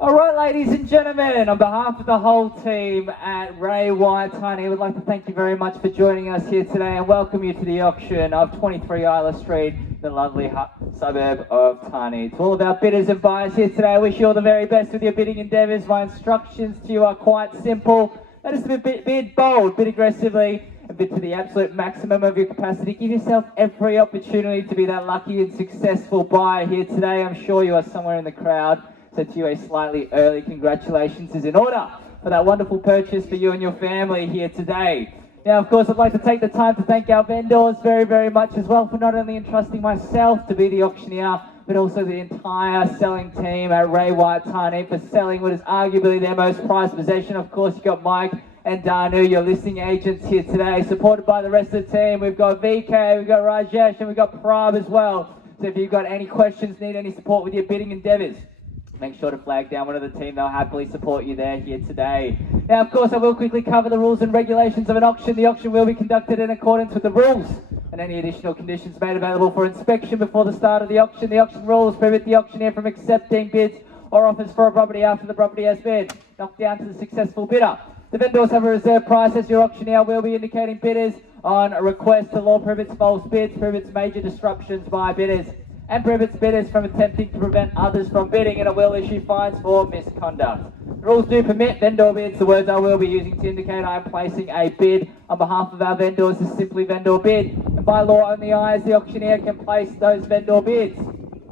All right, ladies and gentlemen, on behalf of the whole team at Ray White Tarneit, we'd like to thank you very much for joining us here today and welcome you to the auction of 23 Isla Street, the lovely suburb of Tarneit. To all of our bidders and buyers here today, I wish you all the very best with your bidding endeavours. My instructions to you are quite simple. That is to bid bold, bid aggressively, and bid to the absolute maximum of your capacity. Give yourself every opportunity to be that lucky and successful buyer here today. I'm sure you are somewhere in the crowd. So to you, a slightly early congratulations is in order for that wonderful purchase for you and your family here today. Now, of course, I'd like to take the time to thank our vendors very, very much as well for not only entrusting myself to be the auctioneer, but also the entire selling team at Ray White Tarneit for selling what is arguably their most prized possession. Of course, you've got Mike and Danu, your listing agents here today, supported by the rest of the team. We've got VK, we've got Rajesh, and we've got Prab as well. So if you've got any questions, need any support with your bidding endeavours, make sure to flag down one of the team. They'll happily support you there here today. Now, of course, I will quickly cover the rules and regulations of an auction. The auction will be conducted in accordance with the rules and any additional conditions made available for inspection before the start of the auction. The auction rules prohibit the auctioneer from accepting bids or offers for a property after the property has been knocked down to the successful bidder. The vendors have a reserve price as your auctioneer will be indicating bidders on a request. The law prohibits false bids, prohibits major disruptions by bidders, and prohibits bidders from attempting to prevent others from bidding, and it will issue fines for misconduct. The rules do permit vendor bids. The words I will be using to indicate I am placing a bid on behalf of our vendors is simply vendor bid, and by law only I as the auctioneer can place those vendor bids.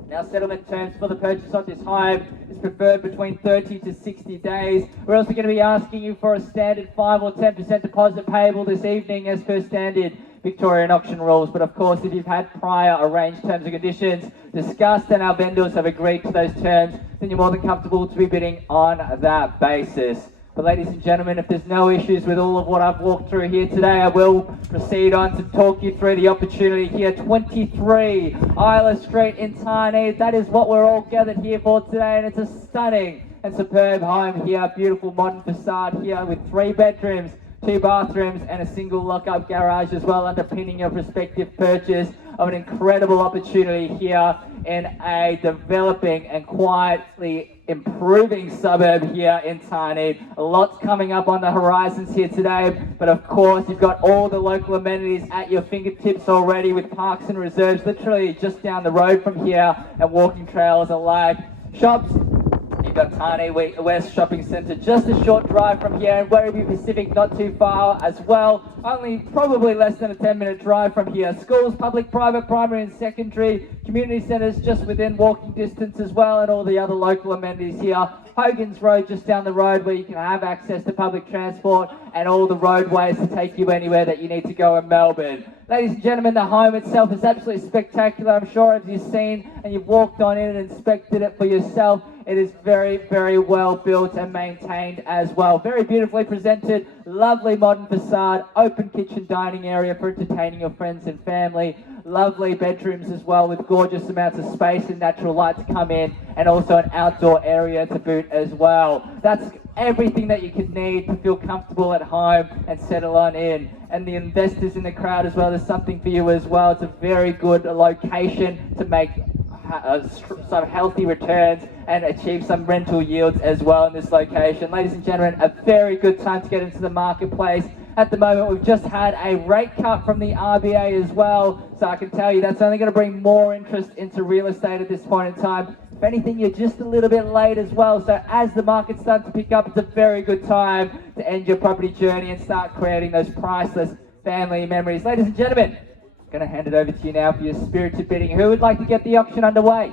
Now, settlement terms for the purchase of this home is preferred between 30 to 60 days. We're also going to be asking you for a standard 5 or 10% deposit payable this evening as per standard Victorian auction rules. But of course, if you've had prior arranged terms and conditions discussed and our vendors have agreed to those terms, then you're more than comfortable to be bidding on that basis. But ladies and gentlemen, if there's no issues with all of what I've walked through here today, I will proceed on to talk you through the opportunity here. 23 Isla Street in Tarneit. That is what we're all gathered here for today, and it's a stunning and superb home here. Beautiful modern facade here with 3 bedrooms, 2 bathrooms and a single lock-up garage as well, underpinning your prospective purchase of an incredible opportunity here in a developing and quietly improving suburb here in Tarneit. A lot's coming up on the horizons here today, but of course you've got all the local amenities at your fingertips already with parks and reserves literally just down the road from here and walking trails alike. Shops, you've got Tarneit West Shopping Centre just a short drive from here, and Werribee Pacific not too far as well, only probably less than a 10-minute drive from here. Schools, public, private, primary and secondary, community centres just within walking distance as well, and all the other local amenities here. Hogan's Road just down the road where you can have access to public transport and all the roadways to take you anywhere that you need to go in Melbourne. Ladies and gentlemen, the home itself is absolutely spectacular. I'm sure if you've seen and you've walked on in and inspected it for yourself, it is very, very well built and maintained as well. Very beautifully presented, lovely modern facade, open kitchen dining area for entertaining your friends and family. Lovely bedrooms as well with gorgeous amounts of space and natural light to come in, and also an outdoor area to boot as well. That's everything that you could need to feel comfortable at home and settle on in. And the investors in the crowd as well, there's something for you as well. It's a very good location to make some healthy returns and achieve some rental yields as well in this location. Ladies and gentlemen, a very good time to get into the marketplace. At the moment, we've just had a rate cut from the RBA as well, so I can tell you that's only going to bring more interest into real estate at this point in time. If anything, you're just a little bit late as well, so as the market starts to pick up, it's a very good time to end your property journey and start creating those priceless family memories. Ladies and gentlemen, I'm going to hand it over to you now for your spirited bidding. Who would like to get the auction underway?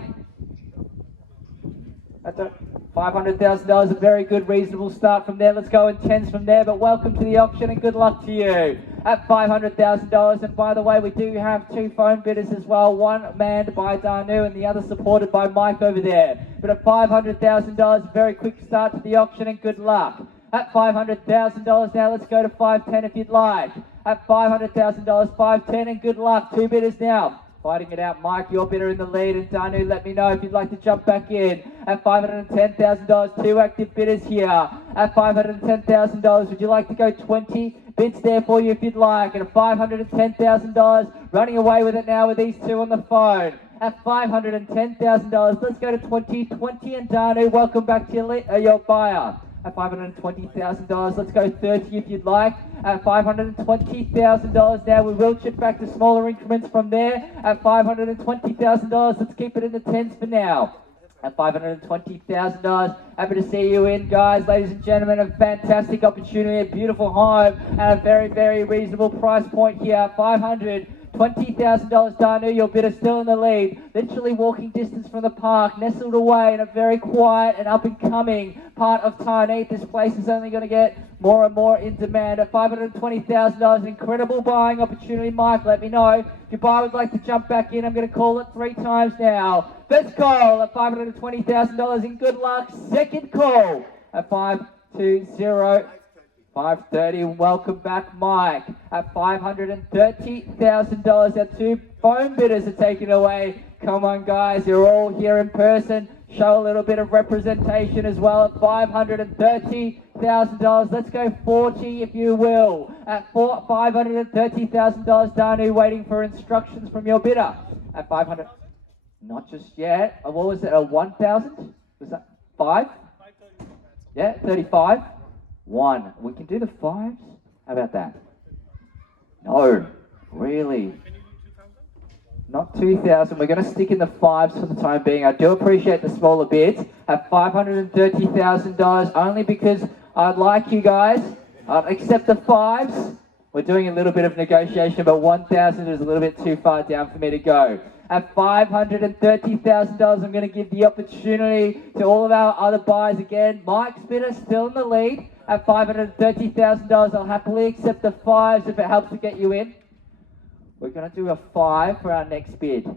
That's it. $500,000, a very good, reasonable start from there. Let's go in tens from there, but welcome to the auction and good luck to you. At $500,000, and by the way, we do have 2 phone bidders as well, one manned by Danu and the other supported by Mike over there. But at $500,000, very quick start to the auction and good luck. At $500,000 now, let's go to 510 if you'd like. At $500,000, 510 and good luck. 2 bidders now. Fighting it out, Mike, your bidder in the lead, and Danu, let me know if you'd like to jump back in. At $510,000, 2 active bidders here. At $510,000, would you like to go 20 bids there for you if you'd like? And at $510,000, running away with it now with these 2 on the phone. at $510,000. Let's go to 2020 and Tarneit. Welcome back to your buyer at $520,000. Let's go 30 if you'd like. At $520,000 now. We will chip back to smaller increments from there at $520,000. Let's keep it in the tens for now. At $520,000. Happy to see you in, guys. Ladies and gentlemen, a fantastic opportunity, a beautiful home, and a very, very reasonable price point here. $520,000 Tarneit, your bidder still in the lead. Literally walking distance from the park, nestled away in a very quiet and up-and-coming part of Tarneit. This place is only going to get more and more in demand. At $520,000, incredible buying opportunity. Mike, let me know if your buyer would like to jump back in. I'm going to call it 3 times now. First call at $520,000 in good luck. Second call at 520. 530, welcome back, Mike. At $530,000, our 2 phone bidders are taken away. Come on, guys, you're all here in person. Show a little bit of representation as well. At $530,000, let's go 40 if you will. At $530,000, Tarneit, waiting for instructions from your bidder. At 500, not just yet. What was it? A 1,000? Was that 5? Yeah, 35. 1. We can do the 5s? How about that? No, really. Not 2,000. We're going to stick in the 5s for the time being. I do appreciate the smaller bids at $530,000 only because I'd like you guys. I'd accept the 5s. We're doing a little bit of negotiation, but 1,000 is a little bit too far down for me to go. At $530,000, I'm going to give the opportunity to all of our other buyers again. Mike's bidder still in the lead. At $530,000, I'll happily accept the 5s if it helps to get you in. We're going to do a 5 for our next bid.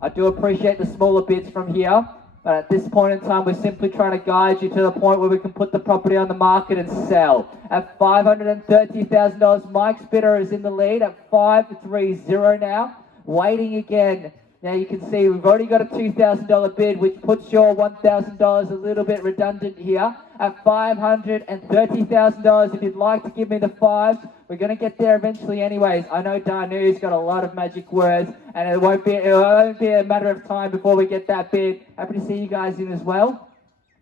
I do appreciate the smaller bids from here, but at this point in time, we're simply trying to guide you to the point where we can put the property on the market and sell. At $530,000, Mike's bidder is in the lead at 530 now. Waiting again. Now you can see we've already got a $2,000 bid, which puts your $1,000 a little bit redundant here. At $530,000, if you'd like to give me the 5s, we're going to get there eventually anyways. I know Tarneit's got a lot of magic words, and it won't be a matter of time before we get that bid. Happy to see you guys in as well.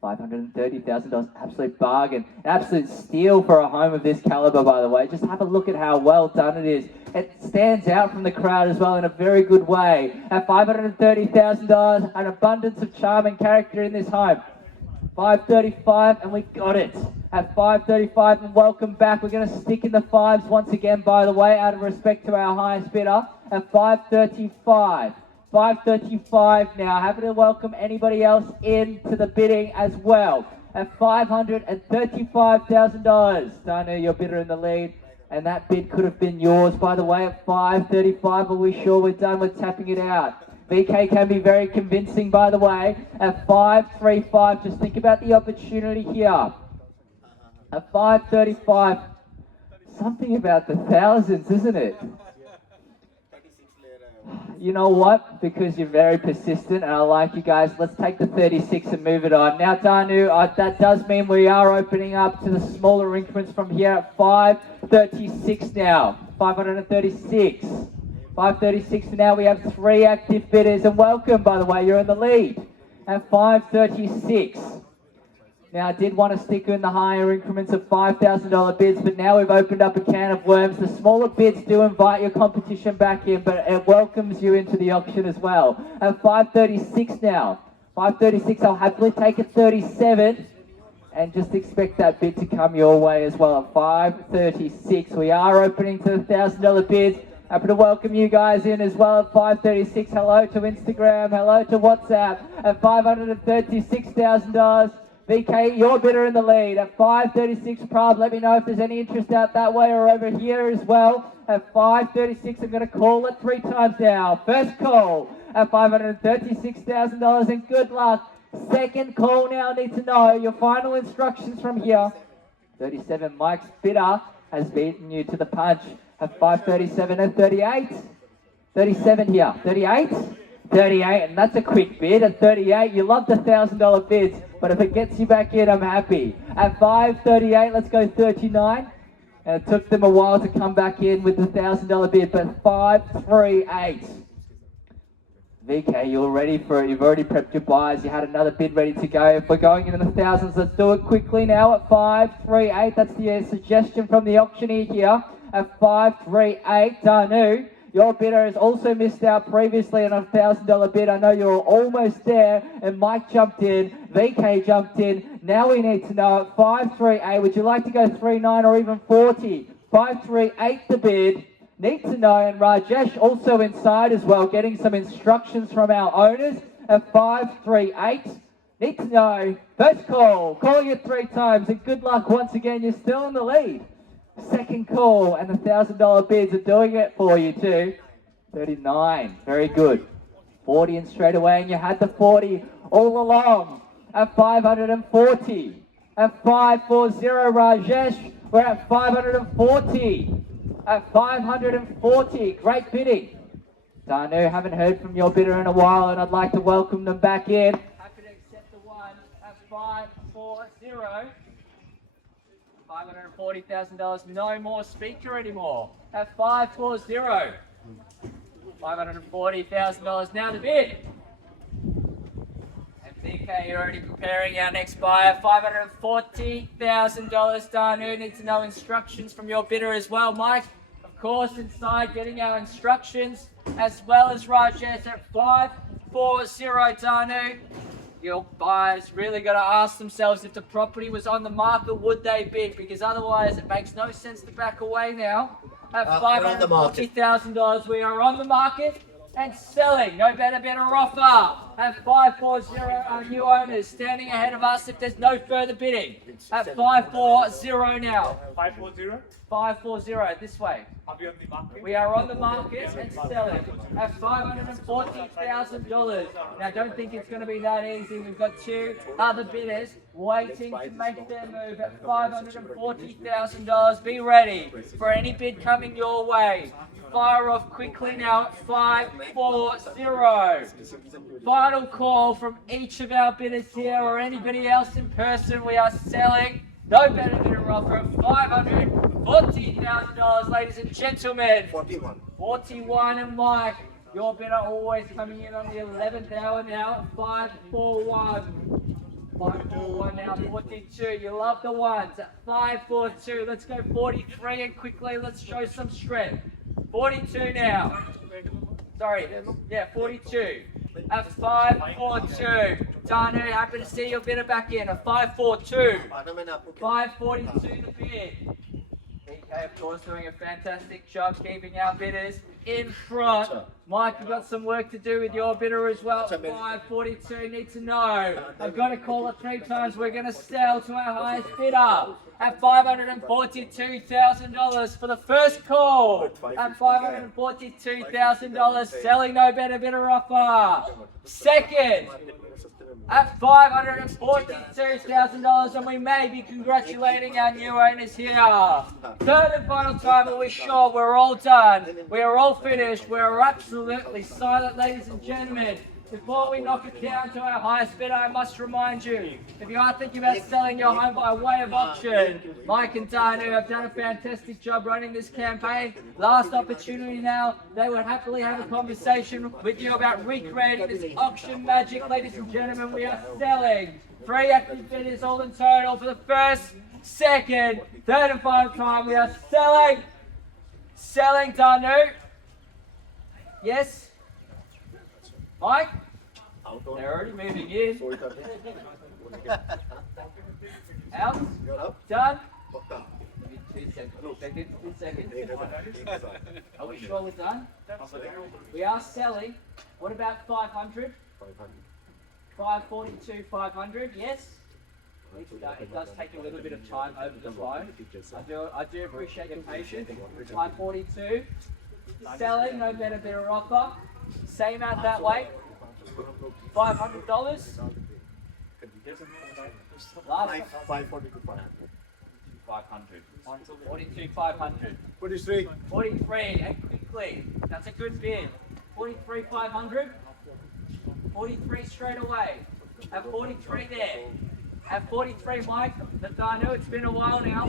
$530,000, absolute bargain. An absolute steal for a home of this caliber, by the way. Just have a look at how well done it is. It stands out from the crowd as well in a very good way. At $530,000, an abundance of charm and character in this home. $535, and we got it. At $535, and welcome back. We're going to stick in the 5s once again, by the way, out of respect to our highest bidder. At $535. $535 now. Happy to welcome anybody else into the bidding as well. At $535,000. Tarneit, your bidder in the lead. And that bid could have been yours, by the way, at $535. Are we sure we're done with tapping it out? VK can be very convincing, by the way. At $535, just think about the opportunity here. At $535, something about the thousands, isn't it? You know what? Because you're very persistent and I like you guys, let's take the 36 and move it on. Now, Tarneit, that does mean we are opening up to the smaller increments from here at 536 now. 536. 536 for now. We have 3 active bidders. And welcome, by the way, you're in the lead. At 536. Now, I did want to stick in the higher increments of $5,000 bids, but now we've opened up a can of worms. The smaller bids do invite your competition back in, but it welcomes you into the auction as well. At 536 now. 536, I'll happily take it 37, and just expect that bid to come your way as well. At 536, we are opening to the $1,000 bids. Happy to welcome you guys in as well at 536. Hello to Instagram, hello to WhatsApp at $536,000. VK, your bidder in the lead at 536. Prob, let me know if there's any interest out that way or over here as well. At 536, I'm going to call it 3 times now. First call at $536,000 and good luck. Second call now, need to know your final instructions from here. 37, Mike's bidder has beaten you to the punch at 537 and 38. 37 here, 38. 38, and that's a quick bid. At 38, you love the $1,000 bids, but if it gets you back in, I'm happy. At 538, let's go 39. And it took them a while to come back in with the $1,000 bid, but 538. VK, you're ready for it. You've already prepped your buys. You had another bid ready to go. If we're going into the thousands, let's do it quickly now at 538. That's the suggestion from the auctioneer here. At 538, Danu. Your bidder has also missed out previously on a $1,000 bid. I know you're almost there. And Mike jumped in. VK jumped in. Now we need to know at 538. Would you like to go 39 or even 40? 538 the bid. Need to know, and Rajesh also inside as well, getting some instructions from our owners at 538. Need to know, first call, calling it 3 times, and good luck once again, you're still in the lead. Second call, and the $1,000 bids are doing it for you too. 39, very good. 40 and straight away, and you had the 40 all along at 540. At 540, Rajesh, we're at 540. At 540, great bidding. Danu, haven't heard from your bidder in a while, and I'd like to welcome them back in. Happy to accept the one at 540. $540,000, no more speaker anymore. At 540. $540,000, now the bid. VK, you're already preparing our next buyer. $540,000. Danu, need to know instructions from your bidder as well. Mike, of course, inside getting our instructions, as well as Rajesh at 540. Danu, your buyers really got to ask themselves, if the property was on the market, would they bid? Because otherwise, it makes no sense to back away now. At $540,000, we are on the market and selling. No better offer. At 540, our new owners standing ahead of us if there's no further bidding. At 540 now. 540? 540, this way. Are we on the market? We are on the market and selling at $540,000. Now, don't think it's going to be that easy. We've got 2 other bidders waiting to make their move at $540,000. Be ready for any bid coming your way. Fire off quickly now at 540. Final call from each of our bidders here or anybody else in person. We are selling. No better bidder offer at $540,000, ladies and gentlemen. 41 and Mike. Your bidder always coming in on the 11th hour now at 541. 541 now, 42. You love the ones at 542. Let's go 43 and quickly let's show some strength. 42 now. Sorry, yeah, 42. At 542. Danu, happy to see your bidder back in at 542. 542 the bid. VK, of course, doing a fantastic job keeping our bidders in front. Mike, you've got some work to do with your bidder as well. 542, need to know. I've got to call it 3 times. We're going to sell to our highest bidder at $542,000 for the first call. At $542,000, selling no better bidder offer. Second, at $542,000, and we may be congratulating our new owners here. Third and final time, are we sure we're all done? We are all finished. We're absolutely silent, ladies and gentlemen. Before we knock it down to our highest bidder, I must remind you, if you are thinking about selling your home by way of auction, Mike and Danu have done a fantastic job running this campaign. Last opportunity now, they would happily have a conversation with you about recreating this auction magic. Ladies and gentlemen, we are selling. 3 active bidders all in total for the first, second, third and final time. We are selling. Selling, Danu. Yes? Mike? They're already moving in. Out? Done? 2 seconds. Are we sure we're done? We are selling. What about 500? 542, 500, yes? It does take a little bit of time over the phone. I do appreciate your patience. 542. Selling, no better bidder offer. Same out that way. $500. Last 500. 42, 500. 43. 43, and quickly. That's a good bid. 43, 500. 43 straight away. At 43 there. At 43, Mike. I know it's been a while now.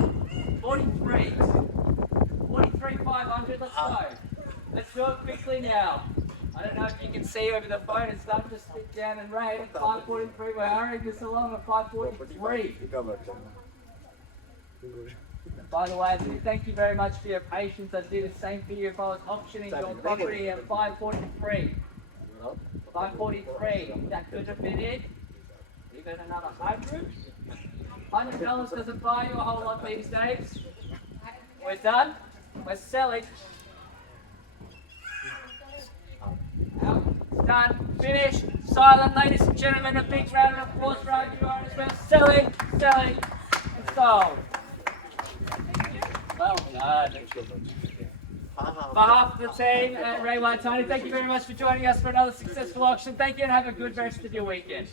43. 43, 500. Let's go. Let's do it quickly now. I I don't know if you can see over the phone, it's starting to stick down and rain at 5:43. We're hurrying this along at 5:43. By the way, thank you very much for your patience. I'd do the same for you if I was auctioning your property at 5:43. 5:43. That could have been it. Even another 100. $100 doesn't buy you a whole lot these days. We're done. We're selling. It's done. Finished. Silent, ladies and gentlemen. A big round of applause for our new owners. We're selling, selling, and sold. Well done. On behalf of the team at Ray White Tiny, thank you very much for joining us for another successful auction. Thank you and have a good rest of your weekend.